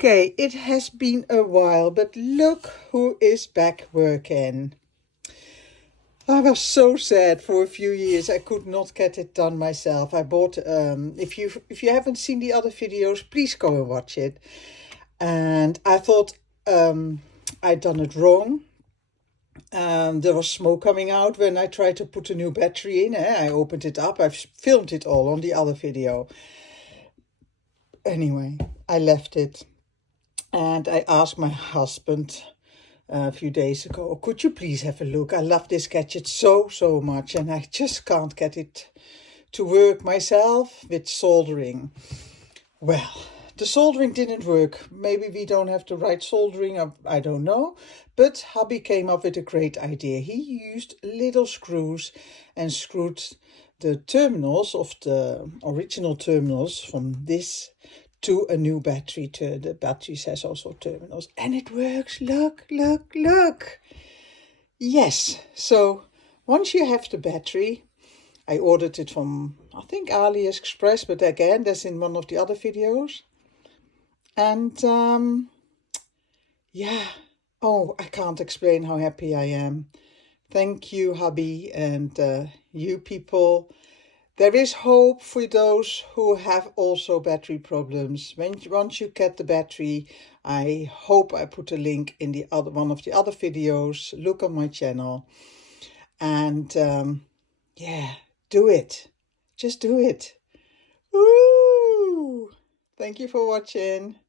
Okay, it has been a while, but look who is back working. I was so sad for a few years. I could not get it done myself. I bought if you haven't seen the other videos, please go and watch it. And I thought I'd done it wrong. There was smoke coming out when I tried to put a new battery in. I opened it up. I've filmed it all on the other video. Anyway, I left it. And I asked my husband a few days ago, could you please have a look? I love this gadget so much, and I just can't get it to work myself with soldering. Well, the soldering didn't work. Maybe we don't have the right soldering, I don't know. But hubby came up with a great idea. He used little screws and screwed the terminals of the original terminals from this to a new battery. The battery has also terminals, and it works. Look. Yes, so once you have the battery, I ordered it from, I think, AliExpress, but again, that's in one of the other videos. And yeah, oh, I can't explain how happy I am. Thank you, hubby, and you people. There is hope for those who have also battery problems. Once you get the battery, I hope I put a link in the other one of the other videos. Look on my channel, and yeah, do it. Just do it. Woo! Thank you for watching.